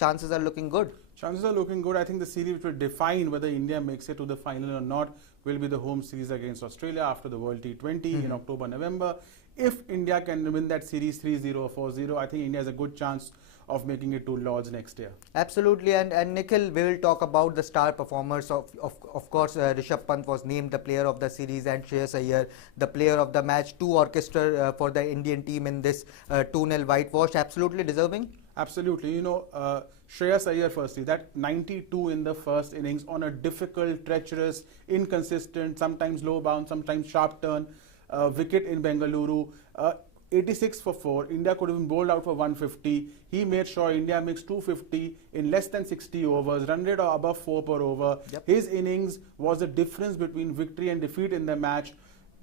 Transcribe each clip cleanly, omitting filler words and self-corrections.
chances are looking good. Chances are looking good. I think the series which will define whether India makes it to the final or not will be the home series against Australia after the World T20 in October, November. If India can win that series 3-0 or 4-0, I think India has a good chance of making it to Lords next year. Absolutely, and Nikhil, we will talk about the star performers. Of course, Rishabh Pant was named the player of the series and Shreyas Iyer the player of the match. Two orchestra for the Indian team in this 2-0 whitewash. Absolutely deserving. Absolutely. Shreyas Iyer firstly, that 92 in the first innings on a difficult, treacherous, inconsistent, sometimes low bounce, sometimes sharp turn wicket in Bengaluru. 86 for 4. India could have been bowled out for 150. He made sure India makes 250 in less than 60 overs, run rate or above 4 per over. Yep. His innings was the difference between victory and defeat in the match.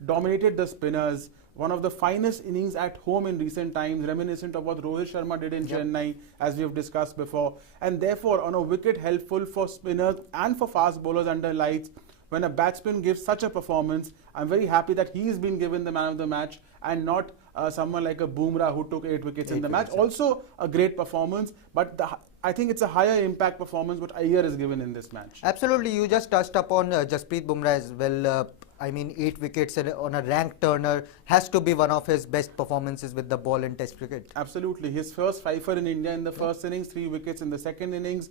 Dominated the spinners. One of the finest innings at home in recent times, reminiscent of what Rohit Sharma did in Chennai, as we have discussed before. And therefore, on a wicket helpful for spinners and for fast bowlers under lights. When a batsman gives such a performance, I'm very happy that he's been given the man of the match and not someone like a Bumrah who took 8 wickets in the match. Also a great performance, but I think it's a higher impact performance what Iyer is given in this match. Absolutely, you just touched upon Jasprit Bumrah as well. 8 wickets on a ranked turner has to be one of his best performances with the ball in Test cricket. Absolutely. His first fifer in India in the first innings, 3 wickets in the second innings.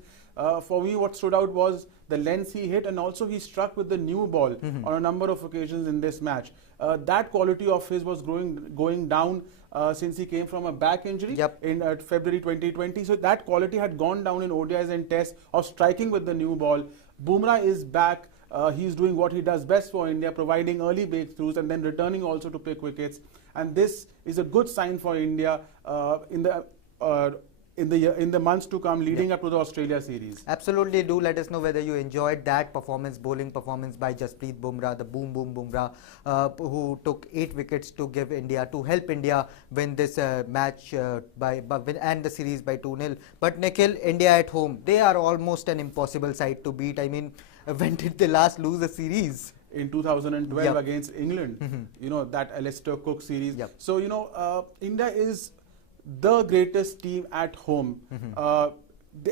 For me, what stood out was the length he hit, and also he struck with the new ball on a number of occasions in this match. That quality of his was going down since he came from a back injury in February 2020. So that quality had gone down in ODIs and Tests of striking with the new ball. Bumrah is back. He's doing what he does best for India, providing early breakthroughs and then returning also to pick wickets. And this is a good sign for India in the months to come, leading up to the Australia series. Absolutely. Do let us know whether you enjoyed that bowling performance by Jasprit Bumrah, the boom Bumrah, who took 8 wickets to help India win this match and the series by 2-0. But Nikhil, India at home, they are almost an impossible side to beat. When did they last lose a series? In 2012 against England, that Alistair Cook series. So, India is the greatest team at home.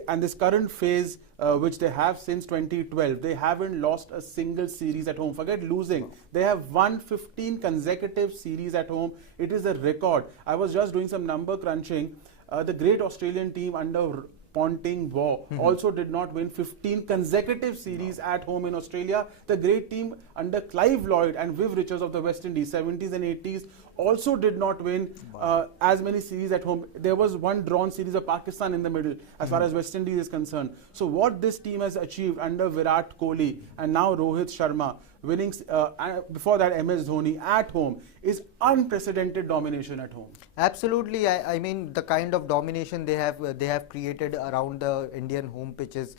And this current phase, which they have since 2012, they haven't lost a single series at home. Forget losing. They have won 15 consecutive series at home. It is a record. I was just doing some number crunching. The great Australian team under Ponting Waugh also did not win 15 consecutive series at home in Australia. The great team under Clive Lloyd and Viv Richards of the West Indies, 70s and 80s, also did not win as many series at home. There was one drawn series of Pakistan in the middle as far as West Indies is concerned. So what this team has achieved under Virat Kohli and now Rohit Sharma, winning before that MS Dhoni at home, is unprecedented domination at home. Absolutely. I mean, the kind of domination they have created around the Indian home pitches,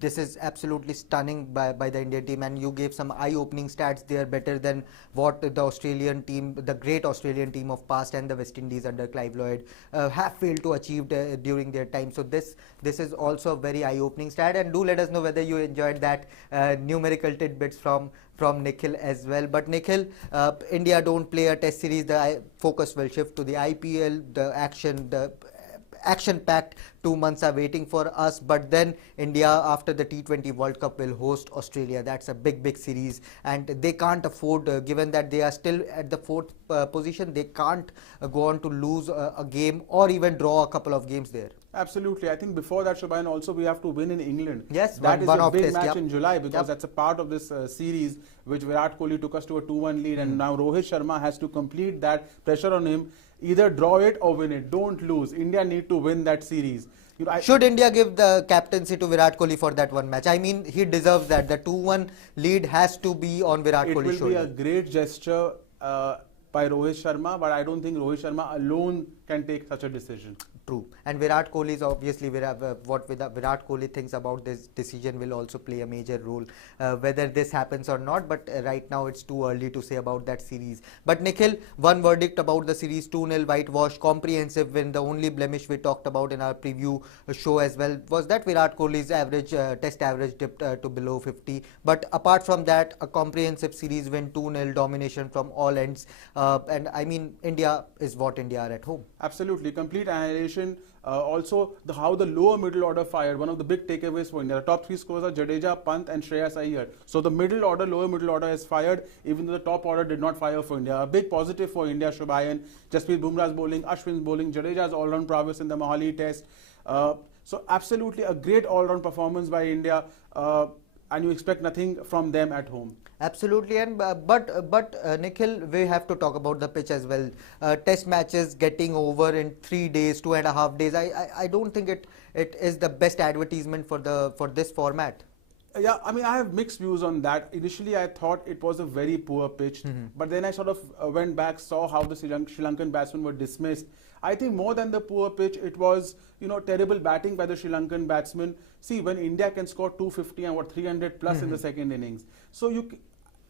this is absolutely stunning by the Indian team. And you gave some eye-opening stats there, better than what the Australian team, the great Australian team of past and the West Indies under Clive Lloyd have failed to achieve during their time. So this is also a very eye-opening stat. And do let us know whether you enjoyed that numerical tidbits from Nikhil as well. But Nikhil, India don't play a Test series. The focus will shift to the IPL. The action-packed 2 months are waiting for us. But then India, after the T20 World Cup, will host Australia. That's a big series, and they can't afford, given that they are still at the 4th position, they can't go on to lose a game or even draw a couple of games there. Absolutely. I think before that, Shobhan, also we have to win in England. Yes, that is a big match yep. in July, because that's a part of this series which Virat Kohli took us to a 2-1 lead, and now Rohit Sharma has to complete that. Pressure on him. Either draw it or win it. Don't lose. India need to win that series. Should India give the captaincy to Virat Kohli for that one match? I mean, he deserves that. The 2-1 lead has to be on Virat Kohli's shoulder. It will be a great gesture by Rohit Sharma, but I don't think Rohit Sharma alone can take such a decision. True. And Virat Kohli is obviously, what Virat Kohli thinks about this decision will also play a major role, whether this happens or not. But right now it's too early to say about that series. But Nikhil, one verdict about the series: 2-0 whitewash, comprehensive win. The only blemish we talked about in our preview show as well was that Virat Kohli's Test average dipped to below 50. But apart from that, a comprehensive series win, 2-0 domination from all ends. And I mean, India is what India are at home. Absolutely. Complete annihilation combination, also how the lower middle order fired, one of the big takeaways for India. The top three scorers are Jadeja, Pant and Shreyas Iyer. So the middle order, lower middle order has fired, even though the top order did not fire for India. A big positive for India, Shubhayan, Jasprit Bumrah's bowling, Ashwin's bowling, Jadeja's all-round prowess in the Mohali Test. So absolutely a great all-round performance by India, and you expect nothing from them at home. Absolutely, and but Nikhil, we have to talk about the pitch as well. Test matches getting over in 3 days, 2.5 days. I don't think it is the best advertisement for this format. Yeah, I mean, I have mixed views on that. Initially, I thought it was a very poor pitch, but then I sort of went back, saw how the Sri Lankan batsmen were dismissed. I think more than the poor pitch, it was, terrible batting by the Sri Lankan batsmen. See, when India can score 250 and 300 plus in the second innings, so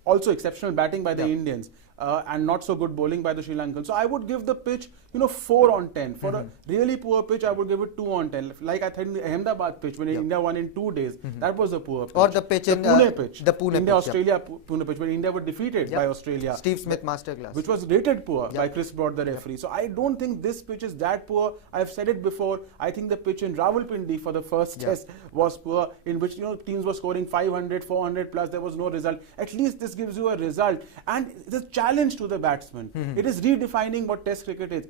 also exceptional batting by the Indians. And not so good bowling by the Sri Lankans. So I would give the pitch, 4 on 10. For a really poor pitch, I would give it 2 on 10. Like I think the Ahmedabad pitch when India won in 2 days, that was a poor pitch. Or the pitch in Pune pitch. The Pune India pitch, Australia Pune pitch, when India were defeated by Australia. Steve Smith masterclass, which was rated poor by Chris Broad, the referee. So I don't think this pitch is that poor. I've said it before. I think the pitch in Rawalpindi for the first test was poor, in which teams were scoring 500, 400 plus. There was no result. At least this gives you a result, and it's a challenge to the batsman. It is redefining what Test cricket is.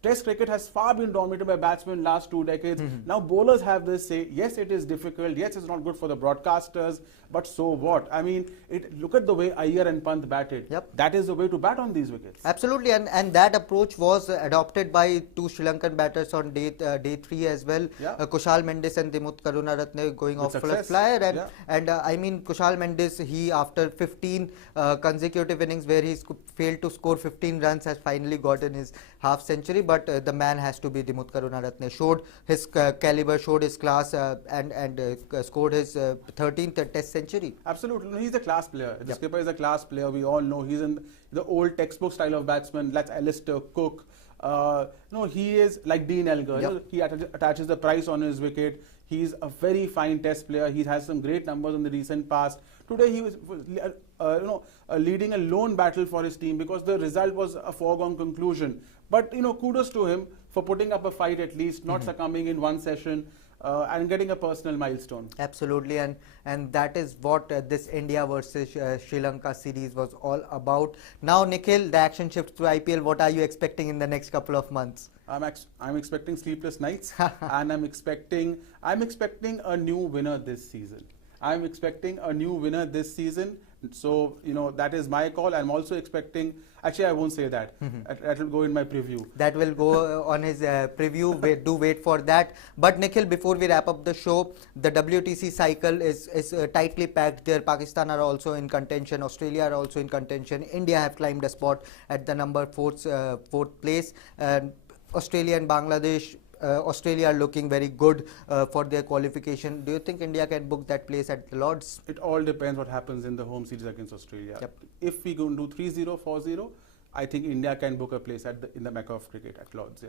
Test cricket has far been dominated by batsmen last 2 decades. Now bowlers have this say, yes, it is difficult, yes, it's not good for the broadcasters, but so what? I mean, look at the way Iyer and Pant batted. That is the way to bat on these wickets. Absolutely, and that approach was adopted by 2 Sri Lankan batters on day 3 as well. Kushal Mendis and Dimut Karunaratne going off for a flyer, and I mean, Kushal Mendis, he after 15 consecutive innings where he failed to score 15 runs, has finally gotten his half century. But the man has to be Dimut Karunaratne. Showed his caliber, showed his class, and scored his 13th Test century. Absolutely, no, he's a class player. The skipper is a class player. We all know he's in the old textbook style of batsman. That's Alistair Cook. He is like Dean Elgar. He attaches the price on his wicket. He's a very fine Test player. He has some great numbers in the recent past. Today he was leading a lone battle for his team because the result was a foregone conclusion. But kudos to him for putting up a fight at least, not succumbing in one session, and getting a personal milestone. Absolutely, and that is what this India versus Sri Lanka series was all about. Now, Nikhil, the action shifts to IPL. What are you expecting in the next couple of months? I'm expecting sleepless nights, and I'm expecting a new winner this season. I'm expecting a new winner this season. So, that is my call. I'm also expecting, actually I won't say that. That will go in my preview. That will go on his preview. Do wait for that. But Nikhil, before we wrap up the show, the WTC cycle is tightly packed there. Pakistan are also in contention. Australia are also in contention. India have climbed a spot at the number 4th place. Australia and Bangladesh, Australia are looking very good for their qualification. Do you think India can book that place at the Lords? It all depends what happens in the home series against Australia. If we go and do 3-0, 4-0, I think India can book a place in the Mecca of cricket at Lords.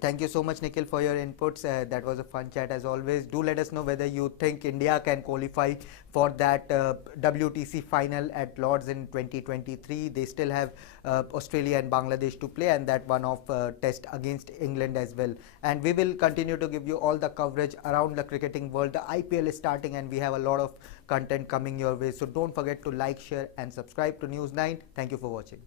Thank you so much, Nikhil, for your inputs. That was a fun chat as always. Do let us know whether you think India can qualify for that WTC final at Lords in 2023. They still have Australia and Bangladesh to play, and that one-off test against England as well. And we will continue to give you all the coverage around the cricketing world. The IPL is starting and we have a lot of content coming your way. So don't forget to like, share and subscribe to News 9. Thank you for watching.